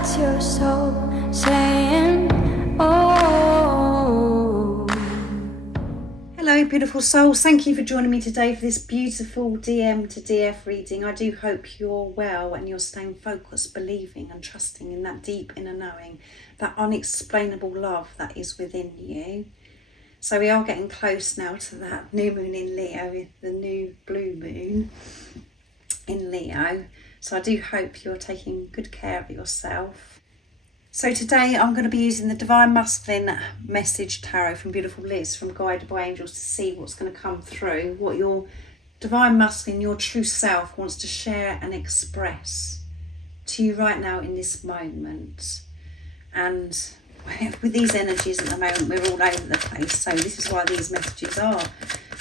That's your soul saying, oh. Hello beautiful souls, thank you for joining me today for this beautiful DM to DF reading. I do hope you're well and you're staying focused, believing and trusting in that deep inner knowing, that unexplainable love that is within you. So we are getting close now to that new moon in Leo, the new blue moon in Leo. So I do hope you're taking good care of yourself. So today I'm going to be using the Divine Masculine Message Tarot from beautiful Liz from Guided by Angels to see what's going to come through, what your Divine Masculine, your true self wants to share and express to you right now in this moment. And with these energies at the moment, we're all over the place. So this is why these messages are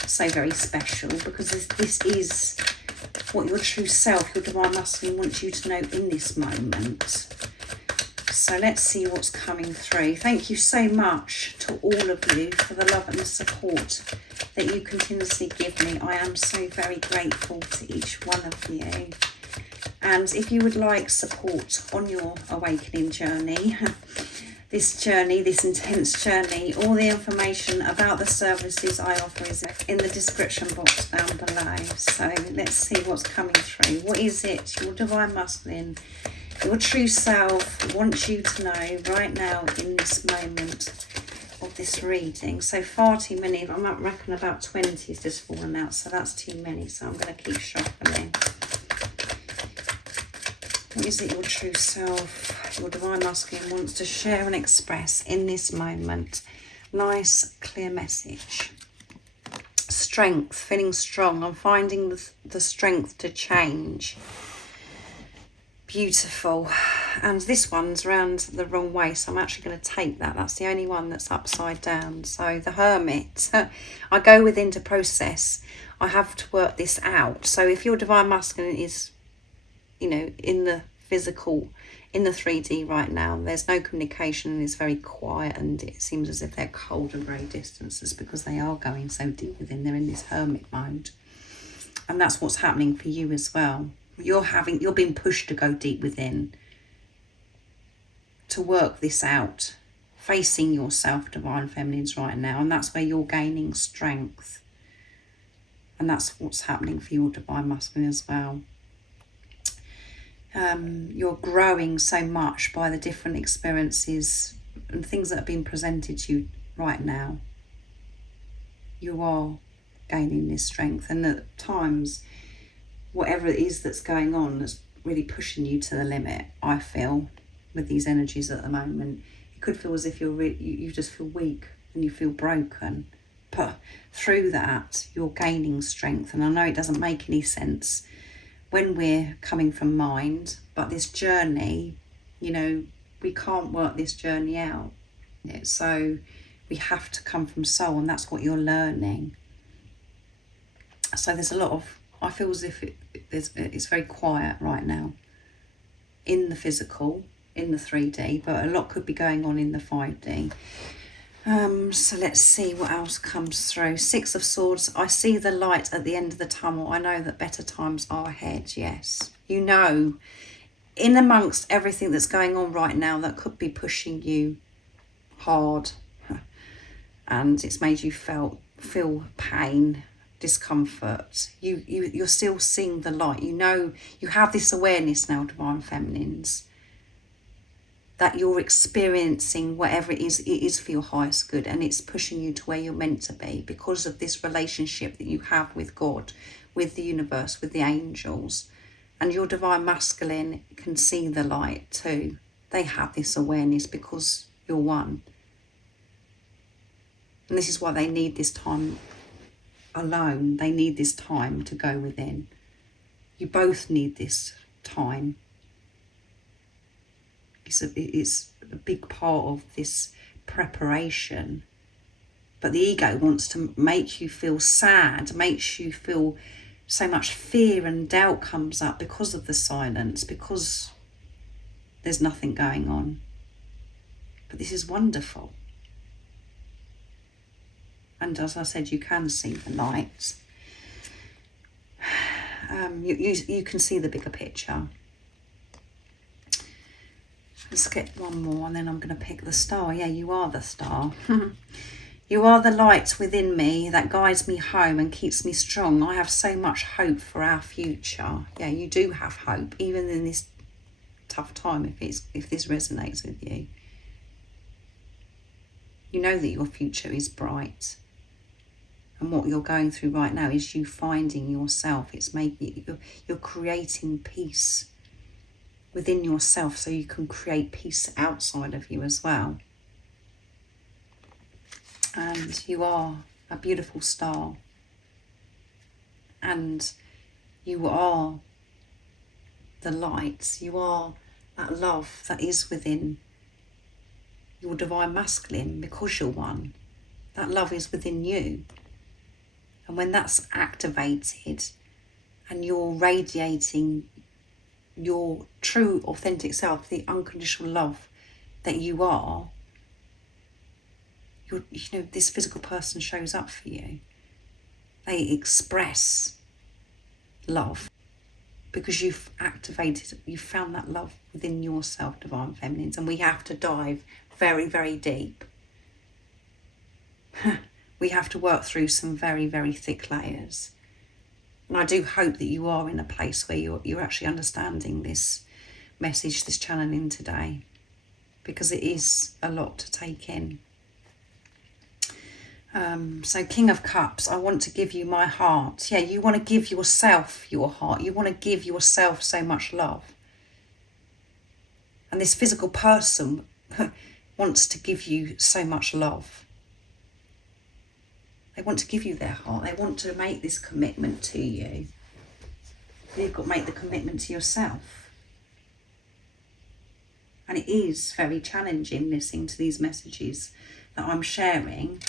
so very special, because this is what your true self, your Divine Masculine, wants you to know in this moment. So let's see what's coming through. Thank you so much to all of you for the love and the support that you continuously give me. I am so very grateful to each one of you. And if you would like support on your awakening journey, this intense journey, all the information about the services I offer is in the description box down below. So let's see what's coming through. What is it your Divine Masculine, your true self, wants you to know right now in this moment of this reading? So far too many, I might reckon about 20 has just fallen out, so that's too many, so I'm going to keep shuffling. What is it your true self, your Divine Masculine, wants to share and express in this moment? Nice, clear message. Strength, feeling strong. I'm finding the strength to change. Beautiful. And this one's around the wrong way, so I'm actually going to take that. That's the only one that's upside down. So the Hermit. I go within to process. I have to work this out. So if your Divine Masculine is, you know, in the physical, in the 3D right now, there's no communication and it's very quiet, and it seems as if they're cold and very distant. It's because they are going so deep within. They're in this hermit mode, and that's what's happening for you as well. You're being pushed to go deep within, to work this out, facing yourself, Divine Feminines, right now, and that's where you're gaining strength, and that's what's happening for your Divine Masculine as well. You're growing so much by the different experiences and things that have been presented to you right now. You are gaining this strength, and at times, whatever it is that's going on that's really pushing you to the limit, I feel, with these energies at the moment. It could feel as if you just feel weak and you feel broken, but through that you're gaining strength. And I know it doesn't make any sense when we're coming from mind, but this journey, you know, we can't work this journey out. So we have to come from soul, and that's what you're learning. So there's a lot of, I feel as if it's very quiet right now in the physical, in the 3D, but a lot could be going on in the 5D. So let's see what else comes through. Six of Swords. I see the light at the end of the tunnel. I know that better times are ahead. Yes, you know, in amongst everything that's going on right now that could be pushing you hard, and it's made you feel pain, discomfort, you're still seeing the light. You know, you have this awareness now, Divine Feminines, that you're experiencing whatever it is for your highest good, and it's pushing you to where you're meant to be because of this relationship that you have with God, with the universe, with the angels. And your Divine Masculine can see the light too. They have this awareness because you're one. And this is why they need this time alone. They need this time to go within. You both need this time. It's a big part of this preparation. But the ego wants to make you feel sad, makes you feel so much fear and doubt comes up because of the silence, because there's nothing going on. But this is wonderful. And as I said, you can see the light. You can see the bigger picture. Let's get one more and then I'm going to pick the star. Yeah, you are the star. You are the light within me that guides me home and keeps me strong. I have so much hope for our future. Yeah, you do have hope, even in this tough time, if this resonates with you. You know that your future is bright. And what you're going through right now is you finding yourself. It's making you're creating peace within yourself so you can create peace outside of you as well. And you are a beautiful star. And you are the light. You are that love that is within your divine masculine, because you're one. That love is within you. And when that's activated and you're radiating your true, authentic self, the unconditional love that you are, this physical person shows up for you. They express love because you've found that love within yourself, divine feminines. And we have to dive very, very deep. We have to work through some very, very thick layers. And I do hope that you are in a place where you're actually understanding this message, this channeling today, because it is a lot to take in. So King of Cups, I want to give you my heart. Yeah, you want to give yourself your heart. You want to give yourself so much love. And this physical person wants to give you so much love. They want to give you their heart. They want to make this commitment to you. You've got to make the commitment to yourself. And it is very challenging listening to these messages that I'm sharing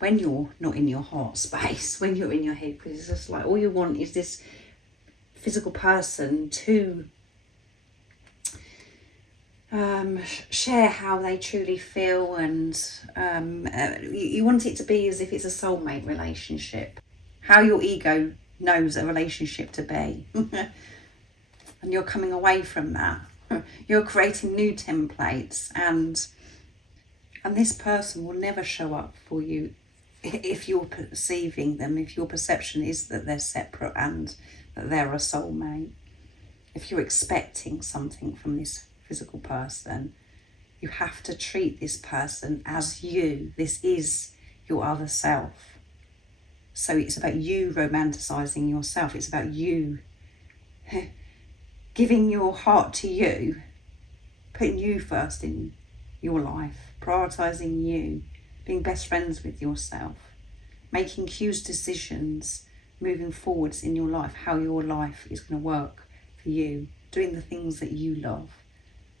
when you're not in your heart space, when you're in your head, because it's just like all you want is this physical person to share how they truly feel, and you want it to be as if it's a soulmate relationship, how your ego knows a relationship to be. And you're coming away from that. You're creating new templates, and this person will never show up for you if you're perceiving them, if your perception is that they're separate and that they're a soulmate. If you're expecting something from this physical person, you have to treat this person as you. This is your other self. So it's about you romanticizing yourself. It's about you giving your heart to you, putting you first in your life, prioritizing you, being best friends with yourself, making huge decisions moving forwards in your life, how your life is going to work for you, doing the things that you love,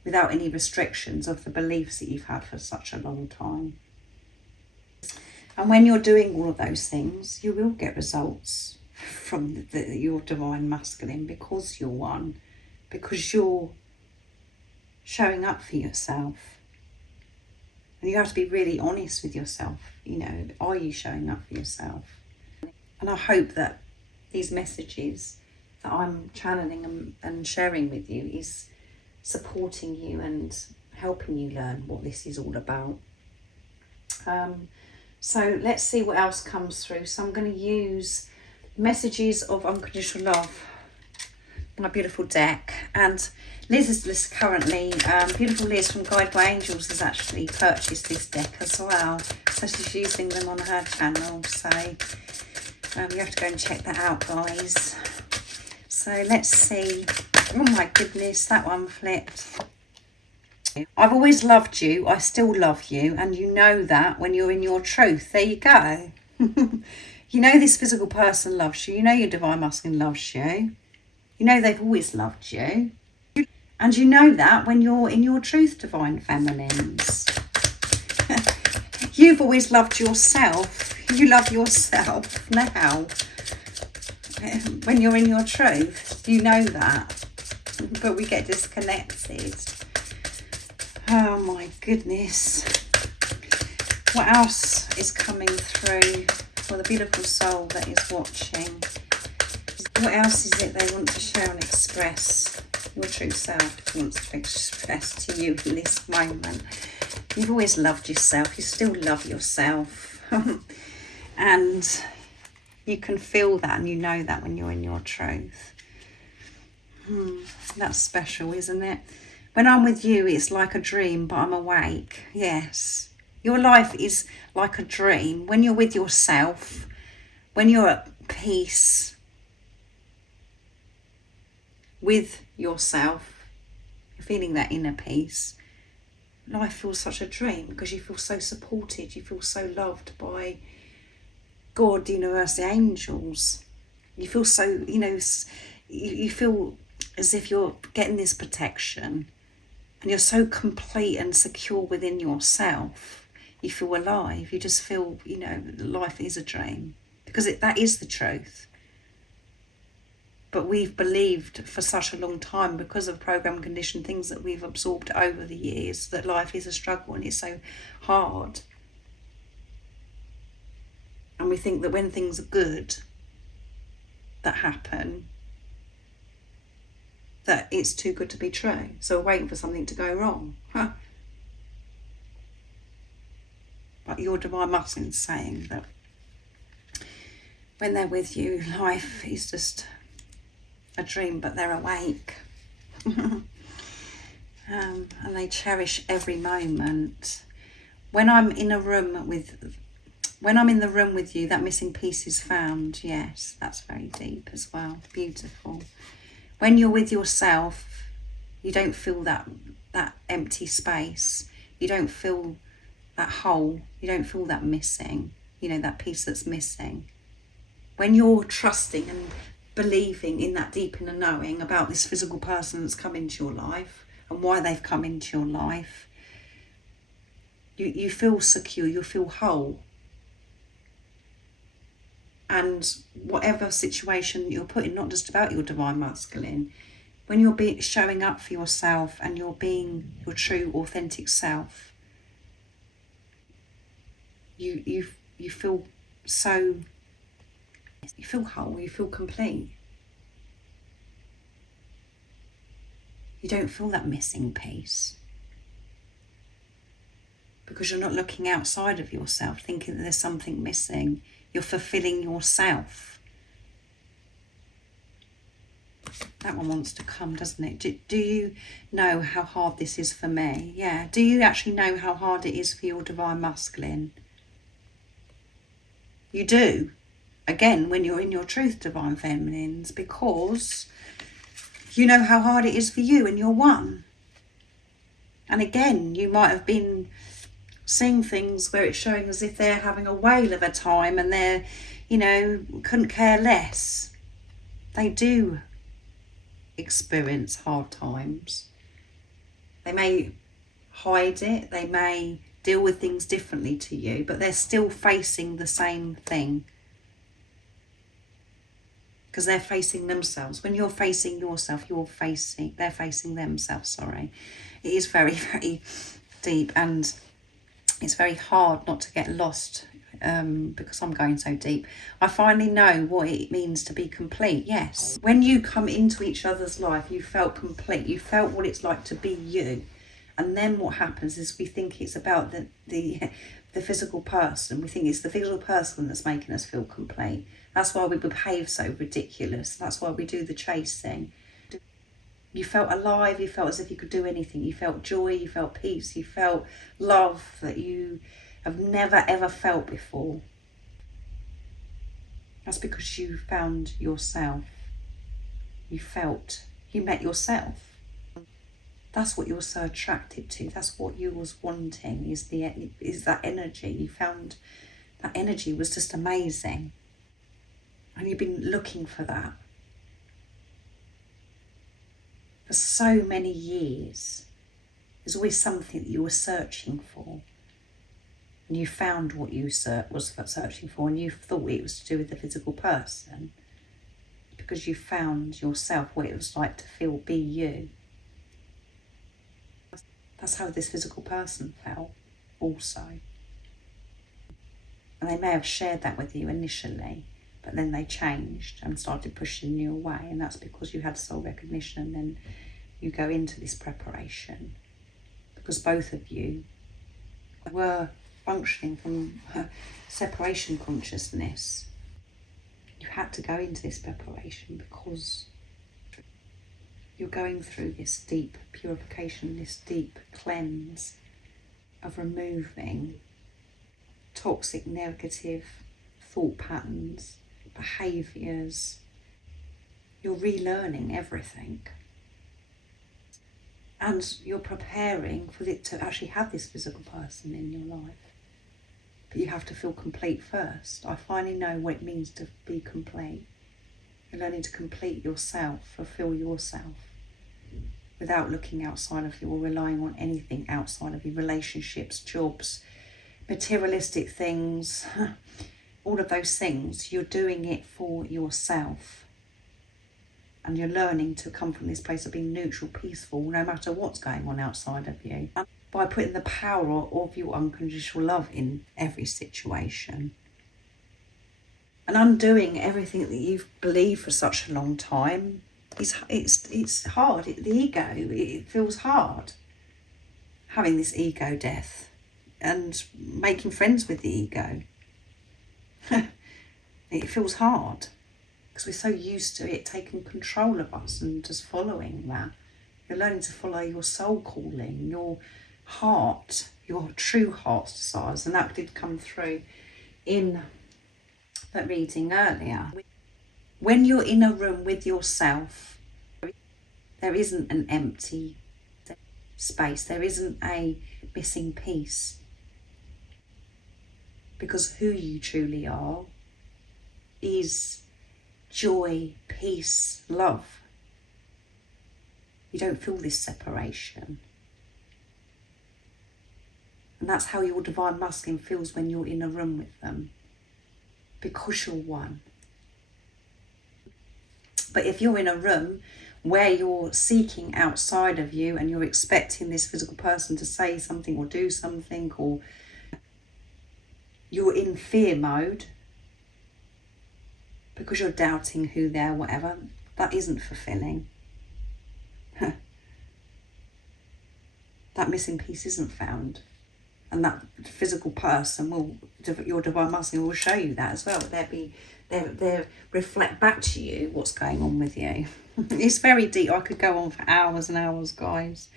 without any restrictions of the beliefs that you've had for such a long time. And when you're doing all of those things, you will get results from your divine masculine, because you're one, because you're showing up for yourself. And you have to be really honest with yourself. Are you showing up for yourself? And I hope that these messages that I'm channeling and sharing with you is supporting you and helping you learn what this is all about. So let's see what else comes through. So I'm going to use Messages of Unconditional Love, my beautiful deck. And Liz is currently, beautiful Liz from Guide by Angels has actually purchased this deck as well. So she's using them on her channel. So you have to go and check that out, guys. So let's see. Oh my goodness, that one flipped. I've always loved you. I still love you. And you know that when you're in your truth. There you go. You know this physical person loves you. You know your divine masculine loves you. You know they've always loved you. And you know that when you're in your truth, divine feminines. You've always loved yourself. You love yourself now. When you're in your truth, you know that. But we get disconnected. Oh my goodness. What else is coming through for the beautiful soul that is watching? What else is it they want to share and express? your true self wants to express to you in this moment. You've always loved yourself. You still love yourself. And you can feel that and you know that when you're in your truth. That's special, isn't it? When I'm with you, it's like a dream, but I'm awake. Yes. Your life is like a dream. When you're with yourself, when you're at peace with yourself, you're feeling that inner peace, life feels such a dream because you feel so supported. You feel so loved by God, the universe, the angels. You feel so, you feel as if you're getting this protection and you're so complete and secure within yourself. You feel alive. You just feel, life is a dream because that is the truth. But we've believed for such a long time because of program conditioned things that we've absorbed over the years that life is a struggle and it's so hard. And we think that when things are good that happen, that it's too good to be true. So we're waiting for something to go wrong. But your divine masculine's saying that when they're with you, life is just a dream, but they're awake. And they cherish every moment. When I'm in the room with you, that missing piece is found. Yes, that's very deep as well. Beautiful. When you're with yourself, you don't feel that empty space. You don't feel that hole. You don't feel that missing. That piece that's missing. When you're trusting and believing in that deep inner knowing about this physical person that's come into your life and why they've come into your life, you feel secure. You feel whole. And whatever situation you're put in, not just about your divine masculine, when you're showing up for yourself and you're being your true authentic self, you feel so, you feel whole, you feel complete. You don't feel that missing piece because you're not looking outside of yourself thinking that there's something missing. You're fulfilling yourself. That one wants to come, doesn't it? Do you know how hard this is for me? Yeah. Do you actually know how hard it is for your divine masculine? You do. Again, when you're in your truth, divine feminines, because you know how hard it is for you and you're one. And again, you might have been seeing things where it's showing as if they're having a whale of a time and they're, couldn't care less. They do experience hard times. They may hide it, they may deal with things differently to you, but they're still facing the same thing. Because they're facing themselves. When you're facing yourself, they're facing themselves, sorry. It is very, very deep and it's very hard not to get lost because I'm going so deep. I finally know what it means to be complete, yes. When you come into each other's life, you felt complete. You felt what it's like to be you. And then what happens is we think it's about the physical person. We think it's the physical person that's making us feel complete. That's why we behave so ridiculous. That's why we do the chasing. You felt alive, you felt as if you could do anything. You felt joy, you felt peace, you felt love that you have never ever felt before. That's because you found yourself. You met yourself. That's what you're so attracted to. That's what you was wanting, is that energy. You found that energy was just amazing. And you've been looking for that for so many years. There's always something that you were searching for. And you found what you was searching for, and you thought it was to do with the physical person. Because you found yourself, what it was like to be you. That's how this physical person felt also. And they may have shared that with you initially, but then they changed and started pushing you away, and that's because you had soul recognition and then you go into this preparation, because both of you were functioning from separation consciousness. You had to go into this preparation because you're going through this deep purification, this deep cleanse of removing toxic, negative thought patterns, behaviours. You're relearning everything. And you're preparing for it to actually have this physical person in your life. But you have to feel complete first. I finally know what it means to be complete. You're learning to complete yourself, fulfill yourself, without looking outside of you or relying on anything outside of you. Relationships, jobs, materialistic things, all of those things. You're doing it for yourself. And you're learning to come from this place of being neutral, peaceful, no matter what's going on outside of you. And by putting the power of your unconditional love in every situation. And undoing everything that you've believed for such a long time. It's hard. The ego, it feels hard. Having this ego death. And making friends with the ego. It feels hard. Because we're so used to it taking control of us and just following that. You're learning to follow your soul calling, your heart, your true heart's desires. And that did come through in that reading earlier. When you're in a room with yourself, there isn't an empty space. There isn't a missing piece. Because who you truly are is joy, peace, love. You don't feel this separation. And that's how your divine masculine feels when you're in a room with them. Because you're one. But if you're in a room where you're seeking outside of you and you're expecting this physical person to say something or do something, or you're in fear mode, because you're doubting who they're, whatever, that isn't fulfilling. That missing piece isn't found. And that physical person will, your divine masculine will show you that as well. They'll reflect back to you what's going on with you. It's very deep. I could go on for hours and hours, guys.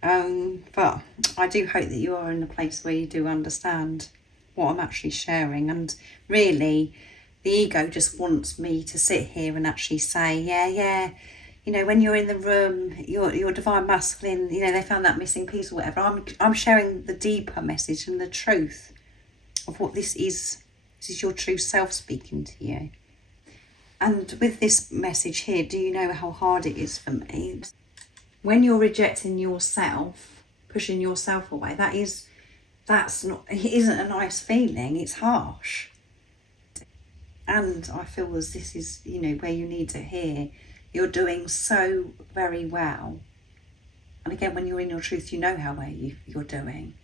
But I do hope that you are in a place where you do understand what I'm actually sharing. And really, the ego just wants me to sit here and actually say, yeah, you know, when you're in the room, your divine masculine, you know, they found that missing piece or whatever. I'm sharing the deeper message and the truth of what this is. This is your true self speaking to you. And with this message here, do you know how hard it is for me? When you're rejecting yourself, pushing yourself away, it isn't a nice feeling. It's harsh. And I feel as this is, you know, where you need to hear, you're doing so very well. And again, when you're in your truth, you know how well you're doing.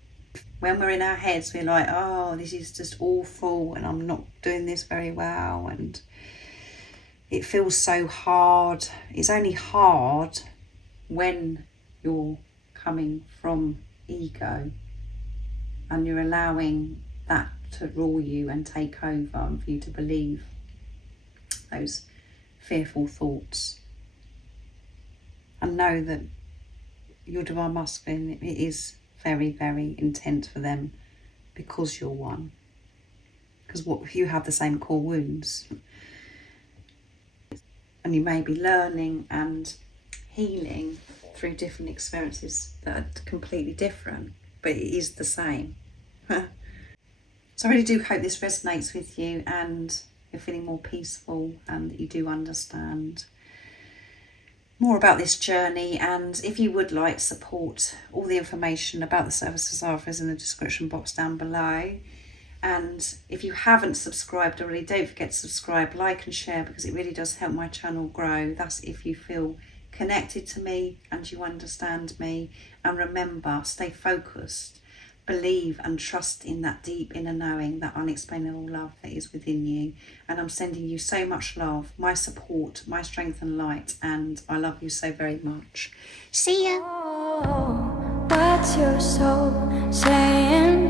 When we're in our heads, we're like, oh, this is just awful and I'm not doing this very well. And it feels so hard. It's only hard when you're coming from ego and you're allowing that to rule you and take over and for you to believe those fearful thoughts. And know that your divine masculine, it is very, very intent for them because you're one. Because you have the same core wounds. And you may be learning and healing through different experiences that are completely different, but it is the same. So I really do hope this resonates with you and you're feeling more peaceful and that you do understand more about this journey. And if you would like support, all the information about the services are in the description box down below. And if you haven't subscribed already, don't forget to subscribe, like and share, because it really does help my channel grow. That's if you feel connected to me and you understand me. And remember, stay focused. believe and trust in that deep inner knowing, that unexplainable love that is within you. And I'm sending you so much love, my support, my strength and light, and I love you so very much. See ya. Oh, what's your soul saying?